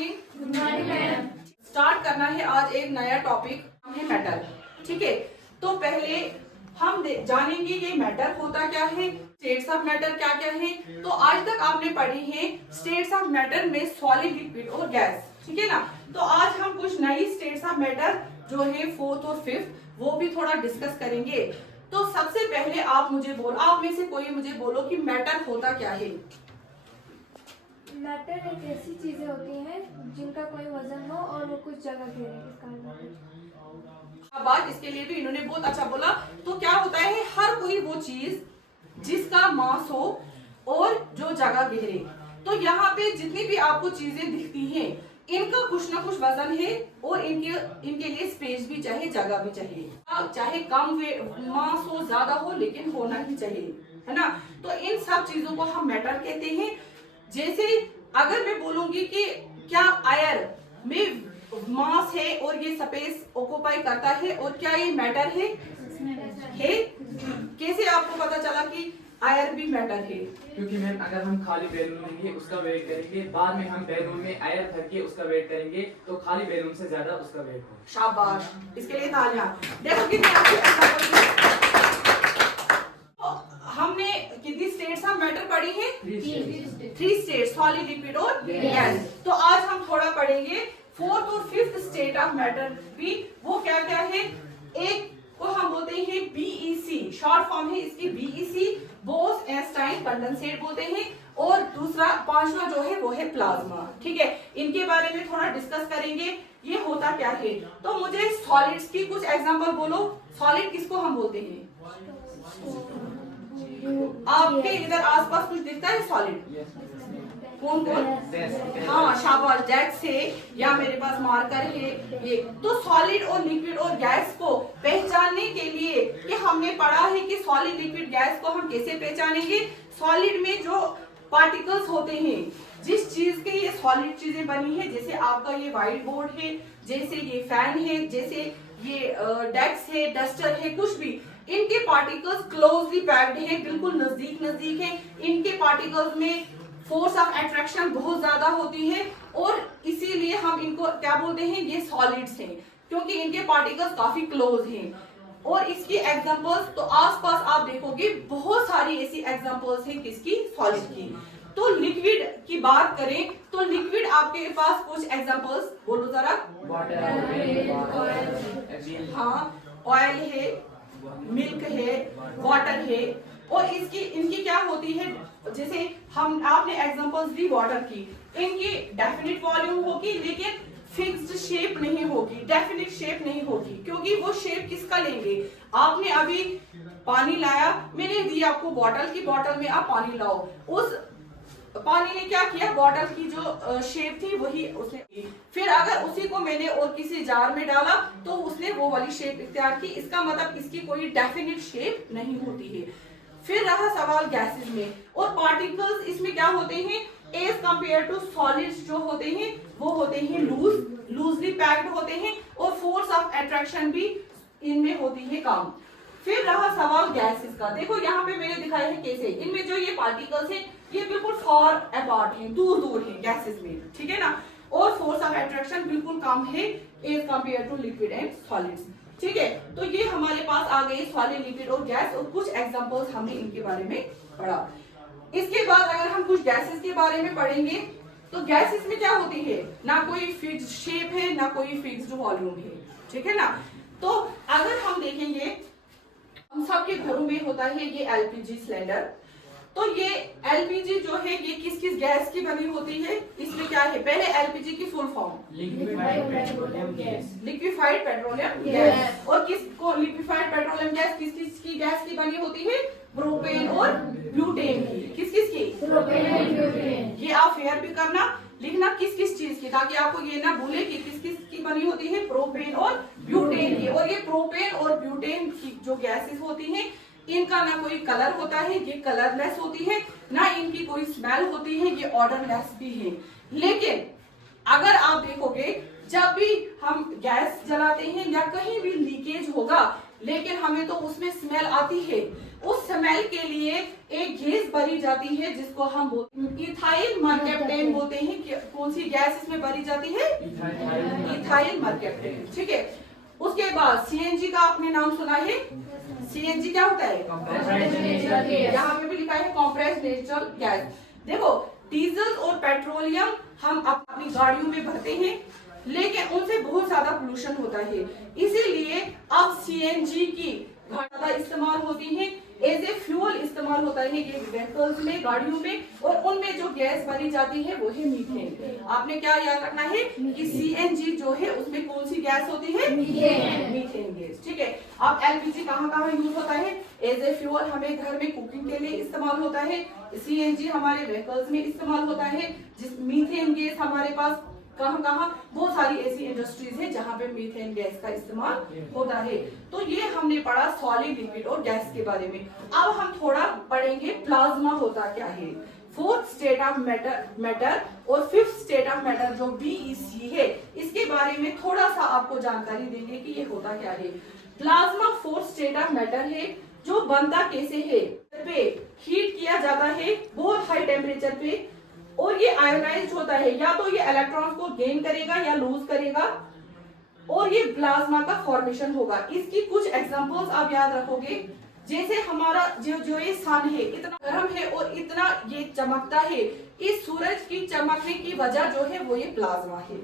Morning ma'am. Start करना है आज एक नया टॉपिक है मैटर। ठीक है, तो पहले हम जानेंगे ये मैटर होता क्या है, स्टेट्स ऑफ मैटर क्या क्या है। तो आज तक आपने पढ़ी है स्टेट्स ऑफ मैटर में सॉलिड, लिक्विड और गैस। ठीक है ना। तो आज हम कुछ नई स्टेट्स ऑफ मैटर जो है फोर्थ और फिफ्थ वो भी थोड़ा डिस्कस करेंगे। तो सबसे पहले आप में से कोई मुझे बोलो कि मैटर होता क्या है। मैटर एक ऐसी चीजें होती हैं जिनका कोई वजन हो और वो कुछ जगह घेरे, इसका बात इसके लिए भी इन्होंने बहुत अच्छा बोला। तो क्या होता है, हर कोई वो चीज जिसका मास हो और जो जगह घेरे। तो यहाँ पे जितनी भी आपको चीजें दिखती हैं इनका कुछ ना कुछ वजन है और इनके लिए स्पेस भी चाहिए, जगह भी चाहिए। चाहे कम मास हो ज्यादा हो लेकिन होना ही चाहिए, है ना। तो इन सब चीजों को हम मैटर कहते हैं। जैसे अगर मैं बोलूंगी कि क्या आयर में मास है और ये स्पेस ऑक्युपाई करता है और क्या ये मैटर है? कैसे आपको पता चला कि आयर भी मैटर है? क्योंकि मैम अगर हम खाली बैलून लेंगे उसका वेट करेंगे, बाद में हम बैलून में आयर भर के उसका वेट करेंगे तो खाली बैलून से ज्यादा उसका वेट हो। शाबाश, इसके लिए तालियां। देखो कितने अच्छे एग्जांपल दिए। हमने कितनी स्टेट्स ऑफ मैटर पढ़ी है? 3 स्टेट्स, सॉलिड, लिक्विड और गैस। तो आज हम थोड़ा पढ़ेंगे फोर्थ और फिफ्थ स्टेट ऑफ मैटर भी। वो क्या क्या है? एक को हम बोलते हैं बीईसी, शॉर्ट फॉर्म है इसकी बीईसी, बोस एस्टाइन कंडेंसेट बोलते हैं। और दूसरा पांचवा जो है वो है प्लाज्मा। ठीक है, इनके बारे में थोड़ा डिस्कस करेंगे ये होता क्या है। तो मुझे सॉलिड्स की कुछ एग्जांपल बोलो। सॉलिड किसको हम बोलते हैं? आपके इधर आसपास कुछ दिखता है सॉलिड? कौन कौन? हाँ शाबाश, डेस्क है या मेरे पास मार्कर है ये। तो सॉलिड और लिक्विड और गैस को पहचानने के लिए कि हमने पढ़ा है कि सॉलिड, लिक्विड, गैस को हम कैसे पहचानेंगे। सॉलिड में जो पार्टिकल्स होते हैं, जिस चीज के ये सॉलिड चीजें बनी है, जैसे आपका ये व्हाइट बोर्ड है, जैसे ये फैन है, जैसे ये डेस्क है, डस्टर है, कुछ भी, इनके पार्टिकल्स क्लोजली पैक्ड हैं, बिल्कुल नजदीक नजदीक हैं। इनके पार्टिकल्स में फोर्स ऑफ अट्रैक्शन बहुत ज्यादा होती है और इसीलिए हम इनको क्या बोलते हैं, ये सॉलिड्स हैं, क्योंकि इनके पार्टिकल्स काफी क्लोज हैं। और इसकी एग्जांपल्स तो आसपास आप देखोगे बहुत सारी ऐसी एग्जांपल्स हैं किसकी? सॉलिड की। तो लिक्विड की बात करें तो लिक्विड आपके पास कुछ एग्जांपल्स बोलो जरा। हाँ, ऑयल है, मिल्क है, वाटर है। और इनकी क्या होती है, जैसे आपने एग्जांपल्स दी वाटर की, इनकी डेफिनिट वॉल्यूम होगी लेकिन फिक्स्ड शेप नहीं होगी, डेफिनिट शेप नहीं होगी। क्योंकि वो शेप किसका लेंगे? आपने अभी पानी लाया, मैंने दी आपको बॉटल की, बॉटल में आप पानी लाओ, उस पानी ने क्या किया, बॉटल की जो शेप थी वही उसने। फिर अगर उसी को मैंने और किसी जार में डाला तो उसने वो वाली शेप इख्तियार की। इसका मतलब इसकी कोई डेफिनिट शेप नहीं होती है। फिर रहा सवाल गैसेस में, और पार्टिकल्स इसमें क्या होते हैं एज कंपेयर टू सॉलिड्स, जो होते हैं वो होते हैं लूजली पैक्ड होते हैं और फोर्स ऑफ अट्रैक्शन भी इनमें होती है कम। फिर रहा सवाल गैसेस का। देखो यहाँ पे मैंने दिखाया है कैसे इनमें जो ये पार्टिकल्स हैं ये बिल्कुल फार अपार्ट हैं, दूर दूर हैं गैसेस में, ठीक है ना। और फोर्स ऑफ अट्रैक्शन बिल्कुल कम है as compare to liquid and solids. ठीक है, तो ये हमारे पास आ गए सॉलिड, लिक्विड और गैस, और कुछ एग्जांपल्स हमने इनके बारे में पढ़ा। इसके बाद अगर हम कुछ गैसेस के बारे में पढ़ेंगे तो गैसेस में क्या होती है, ना कोई फिक्स्ड शेप है ना कोई फिक्स्ड वॉल्यूम है, ठीक है ना। तो अगर हम देखेंगे हम सबके घरों में होता है ये एलपीजी सिलेंडर। तो ये एलपीजी जो है ये किस किस गैस की बनी होती है? इसमें क्या है, पहले एलपीजी की full form liquefied petroleum gas. और किसको लिक्विफाइड पेट्रोलियम गैस किस किस की गैस की बनी होती है? प्रोपेन और ब्यूटेन की। किस किस की? प्रोपेन और ब्यूटेन। ये आप फेयर भी करना, लिखना किस किस चीज की, ताकि आपको ये ना भूले कि किस किस की बनी होती है, प्रोपेन और ब्यूटेन की। और ये प्रोपेन और ब्यूटेन की जो गैसेस होती हैं इनका ना कोई कलर होता है, ये कलरलेस होती है, ना इनकी कोई स्मेल होती है, ये ऑडरलेस भी है। लेकिन अगर आप देखोगे जब भी हम गैस जलाते हैं या कहीं भी लीकेज होगा लेकिन हमें तो उसमें स्मेल आती है, उस स्मेल के लिए एक गैस भरी जाती है जिसको हम इथाइल मरकैप्टेन बोलते हैं। कौन सी गैस इसमें भरी जाती है? इथाइल मरकैप्टेन। ठीक है, उसके बाद सीएनजी का आपने नाम सुना है? सीएनजी क्या होता है? यहाँ पे भी लिखा है कॉम्प्रेस्ड नेचुरल गैस। देखो, डीजल और पेट्रोलियम हम अपनी गाड़ियों में भरते हैं, लेकिन उनसे बहुत ज्यादा पोल्यूशन होता है, इसीलिए अब सीएनजी की ज्यादा इस्तेमाल होती है, एज ए फ्यूल इस्तेमाल होता है ये व्हीकल्स में, गाड़ियों में, और उनमें जो गैस भरी जाती है वो है मीथेन। आपने क्या याद रखना है कि सीएनजी जो है उसमें कौन सी गैस होती है? Methane gas. ठीक है, अब एलपीजी कहाँ यूज होता है? एज ए फ्यूल हमें घर में कुकिंग के लिए इस्तेमाल होता है, सीएनजी हमारे व्हीकल्स में इस्तेमाल होता है, जिस मीथेन गैस हमारे पास कहाँ बहुत सारी ऐसी इंडस्ट्रीज है जहाँ पे मीथेन गैस का इस्तेमाल होता है। तो ये हमने पढ़ा सॉलिड, लिक्विड और गैस के बारे में। अब हम थोड़ा पढ़ेंगे प्लाज्मा होता क्या है, फोर्थ स्टेट ऑफ मैटर और फिफ्थ स्टेट ऑफ मैटर जो बीईसी है, इसके बारे में थोड़ा सा आपको जानकारी देंगे कि ये होता क्या है। Plasma fourth state of matter है, जो बनता कैसे है, पे हीट किया जाता है बहुत हाई टेम्परेचर पे, और ये आयोनाइज्ड होता है, या तो ये इलेक्ट्रॉन्स को गेन करेगा या लूज करेगा, और ये प्लाज्मा का फॉर्मेशन होगा। इसकी कुछ एग्जांपल्स आप याद रखोगे, जैसे हमारा जो ये सन है इतना गर्म है और इतना ये चमकता है, इस सूरज की चमकने की वजह जो है वो ये प्लाज्मा है।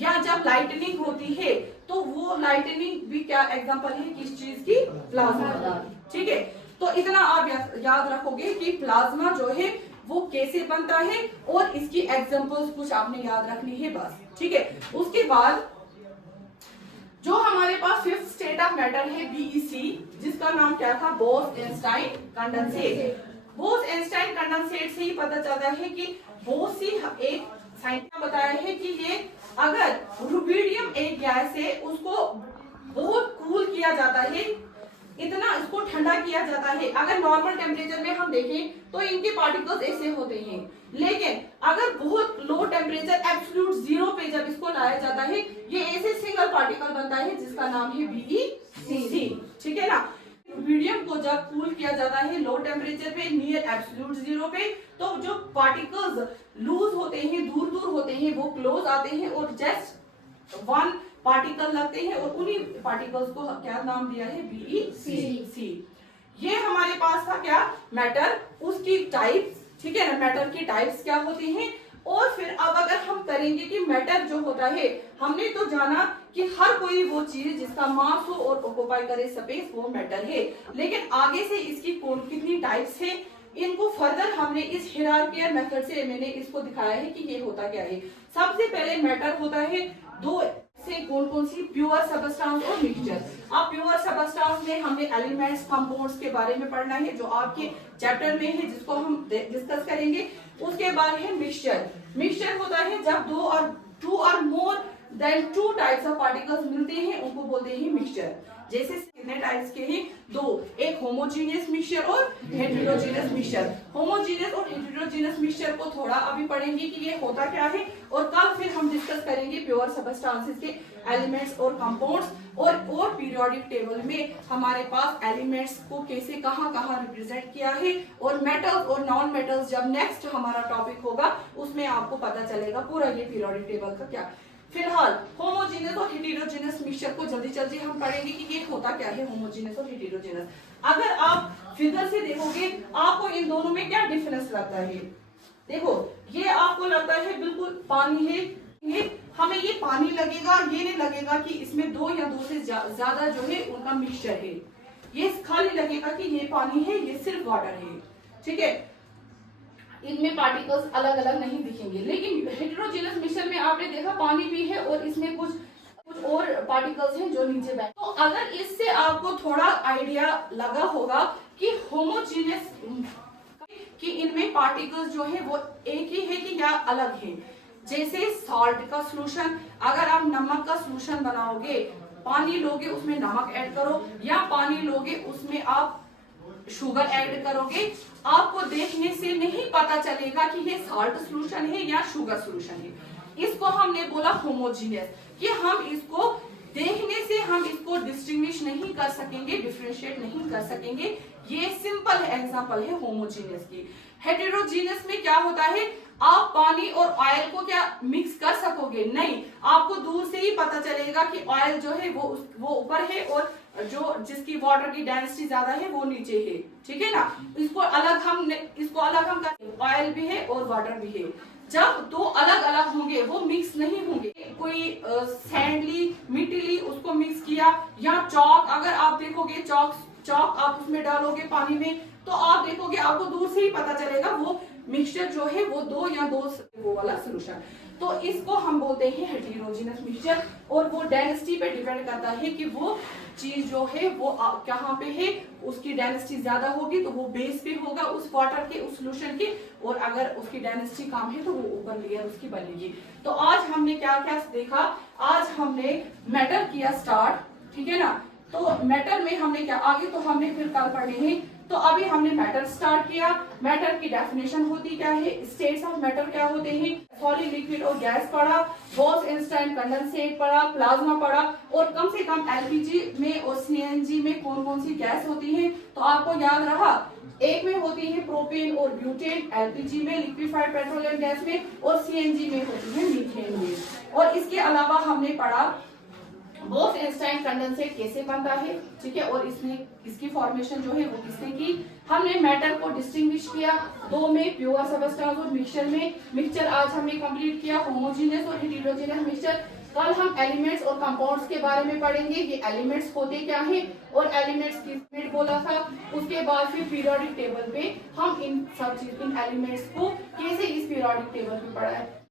या जब लाइटनिंग होती है तो वो लाइटनिंग भी क्या एग्जांपल है किस चीज की? प्लाज्मा की। ठीक है, तो इतना आप याद रखोगे कि प्लाज्मा जो है वो कैसे बनता है, और इसकी एग्जांपल्स कुछ आपने याद रखनी है बस। ठीक है, उसके बाद जो हमारे पास फिफ्थ स्टेट ऑफ मैटर है बीईसी, जिसका नाम क्या था? बोस-एनस्टाइन कंडेंसेट। बोस-एनस्टाइन कंडेंसेट से ही पता चलता है कि बोसी एक साइंटिस्ट ने बताया है कि ये अगर रुबिडियम एक गैस है उसको बहुत कूल किया जाता है, इतना इसको ठंडा किया जाता है। अगर नॉर्मल टेम्परेचर में हम देखें तो इनके पार्टिकल्स ऐसे होते हैं, लेकिन अगर बहुत लो टेम्परेचर एब्सोल्यूट जीरो पे जब इसको लाया जाता है, ये ऐसे सिंगल पार्टिकल बनता है जिसका नाम है बीईसी। ठीक है ना, मीडियम को जब कूल किया जाता है लो टेम्परेचर पे नियर एब्सोल्यूट जीरो पे, तो जो पार्टिकल्स लूज होते हैं, दूर दूर होते हैं, वो क्लोज आते हैं और जस्ट वन पार्टिकल लगते हैं, और उन्हीं पार्टिकल्स को क्या नाम दिया है? बीईसी। ये हमारे पास था क्या? मैटर, उसकी टाइप्स। ठीक है ना, मैटर की टाइप्स क्या होती हैं। और फिर अब अगर हम करेंगे कि मैटर जो होता है, हमने तो जाना कि हर कोई वो चीज जिसका मास हो और ऑक्युपाई करे स्पेस वो मैटर है, लेकिन आगे से इसकी कितनी टाइप्स है, इनको फर्दर हमने इस हिरार्कियल मेथड से मैंने इसको दिखाया है कि ये होता क्या है। सबसे पहले मैटर होता है दो से कौन सी? प्योर सबस्टांस और मिक्सचर। अब प्योर सबस्टांस में हमने एलिमेंट्स, कंपाउंड्स के बारे में पढ़ना है, जो आपके चैप्टर में है, जिसको हम डिस्कस करेंगे। उसके बाद है मिक्सचर। मिक्सचर होता है जब टू और more than two types of particles मिलते हैं, उनको बोलते हैं मिक्सचर। जैसे कितने टाइप्स के हैं? दो, एक होमोजीनियस मिक्सचर और हेटेरोजीनियस मिक्सचर। होमोजीनियस और हेटेरोजीनियस मिक्सचर को थोड़ा अभी पढ़ेंगे कि ये होता क्या है, और कल फिर हम डिस्कस करेंगे प्योर सबस्टांसेस के एलिमेंट्स और कंपाउंड्स, और पीरियोडिक टेबल में हमारे पास एलिमेंट्स को कैसे कहाँ रिप्रेजेंट किया है, और मेटल्स और नॉन मेटल्स जब नेक्स्ट हमारा टॉपिक होगा उसमें आपको पता चलेगा पूरा ये पीरियोडिक टेबल का क्या। फिलहाल होमोजीनियस और हेटेरोजीनियस मिक्सचर को जल्दी हम पढ़ेंगे कि ये होता क्या है होमोजीनियस और हेटेरोजीनियस। अगर आप फिगर से देखोगे आपको इन दोनों में क्या डिफरेंस लगता है? देखो, ये आपको लगता है बिल्कुल पानी है, ये हमें ये पानी लगेगा, ये नहीं लगेगा कि इसमें दो या दो से ज्यादा जो है उनका मिक्सचर है। ये खाली लगेगा कि ये पानी है, ये सिर्फ वाटर है। ठीक है, इनमें पार्टिकल्स अलग अलग नहीं दिखेंगे। लेकिन हेटेरोजीनियस मिक्सचर में आपने देखा पानी भी है और इसमें कुछ और पार्टिकल्स हैं जो नीचे बैठे। तो अगर इससे आपको थोड़ा आइडिया लगा होगा कि होमोजीनियस कि इनमें पार्टिकल्स जो है वो एक ही है कि या अलग है। जैसे सॉल्ट का सॉल्यूशन, अगर आप नमक का सॉल्यूशन बनाओगे, पानी लोगे उसमें नमक ऐड करो, या पानी लोगे उसमें आप शुगर ऐड करोगे, आपको देखने से नहीं पता चलेगा कि ये सॉल्ट सॉल्यूशन है या शुगर सॉल्यूशन है। इसको हमने बोला होमोजीनियस, कि हम इसको देखने से हम इसको डिस्टिंग्विश नहीं कर सकेंगे, डिफरेंशिएट नहीं कर सकेंगे। ये सिंपल एग्जांपल है होमोजीनियस की। हेटेरोजीनियस में क्या होता है, आप पानी और ऑयल को क्या मिक्स कर सकोगे? नहीं, आपको दूर से ही पता चलेगा कि ऑयल जो है वो ऊपर है और जो जिसकी वाटर की डेंसिटी ज्यादा है वो नीचे है, ठीक है ना। इसको अलग हम ऑयल भी है और वाटर भी है। जब दो अलग अलग होंगे वो मिक्स नहीं होंगे। कोई सैंडली मिट्टीली उसको मिक्स किया, या चौक, अगर आप देखोगे चौक आप उसमें डालोगे पानी में तो आप देखोगे आपको दूर से ही पता चलेगा वो मिक्सचर जो है वो दो वो वाला सोल्यूशन। तो इसको हम बोलते हैं हेटेरोजेनस मिक्सचर, और वो डेंसिटी पे डिपेंड करता है कि वो चीज जो है वो कहाँ पे है। उसकी डेंसिटी ज्यादा होगी तो वो बेस पे होगा उस वाटर के, उस सोल्यूशन के, और अगर उसकी डेंसिटी कम है तो वो ऊपर लेयर उसकी बनेगी। तो आज हमने क्या क्या देखा, आज हमने मेटल किया स्टार्ट, ठीक है ना। तो मेटल में हमने क्या, आगे तो हमने फिर कल पढ़े हैं। तो अभी हमने मैटर स्टार्ट किया। मैटर की डेफिनेशन होती क्या है, स्टेट्स ऑफ मैटर क्या होते हैं, सॉलिड, लिक्विड और गैस पढ़ा, बोस इंस्टेंट कंडेंसेट पढ़ा, प्लाज्मा पढ़ा, और कम से कम एलपीजी में और सीएनजी में कौन कौन सी गैस होती है। तो आपको याद रहा, एक में होती है प्रोपेन और ब्यूटेन, एलपीजी में लिक्विफाइड पेट्रोलियम गैस में, और सीएनजी में होती है मीथेन में। और इसके अलावा हमने पढ़ा बोस इंस्टेंट कंडेंसेट कैसे बनता है, ठीक है, और इसकी फॉर्मेशन जो है वो किसने की। हमने मैटर को डिस्टिंग्विश किया दो में, प्योर सबस्टेंस और मिक्सचर में। मिक्सचर आज हमने कंप्लीट किया, होमोजेनियस और हेटेरोजेनियस मिक्सचर। कल हम एलिमेंट्स और कंपाउंड्स के बारे में पढ़ेंगे, ये एलिमेंट्स होते क्या हैं और एलिमेंट्स की बोला था। उसके बाद फिर पीरियोडिक टेबल पे हम इन एलिमेंट्स को कैसे इस पीरियोडिक टेबल पे पढ़ा है।